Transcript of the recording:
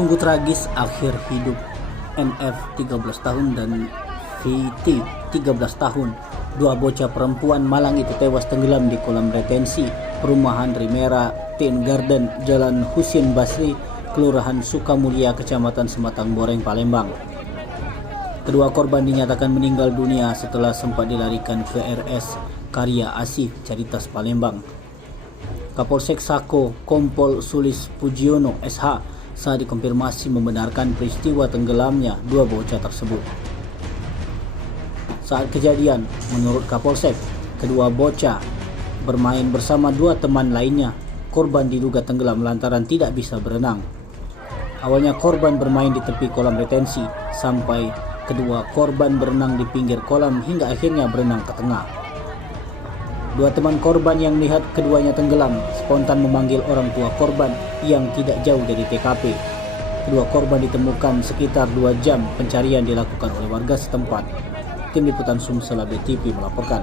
Sungguh tragis akhir hidup MF 13 tahun dan VT 13 tahun. Dua bocah perempuan Malang itu tewas tenggelam di kolam retensi perumahan Rimera Teen Garden, Jalan Husin Basri, Kelurahan Sukamulia, Kecamatan Sematang Boreng, Palembang. Kedua korban dinyatakan meninggal dunia setelah sempat dilarikan ke RS Karya Asih Caritas, Palembang. Kapolsek Sako Kompol Sulis Pujiono SH saat dikonfirmasi membenarkan peristiwa tenggelamnya dua bocah tersebut. Saat kejadian, menurut Kapolsek, kedua bocah bermain bersama dua teman lainnya. Korban diduga tenggelam lantaran tidak bisa berenang. Awalnya korban bermain di tepi kolam retensi sampai kedua korban berenang di pinggir kolam hingga akhirnya berenang ke tengah. Dua teman korban yang melihat keduanya tenggelam spontan memanggil orang tua korban yang tidak jauh dari TKP. Kedua korban ditemukan sekitar 2 jam pencarian dilakukan oleh warga setempat. Tim Liputan Sumsel TV melaporkan.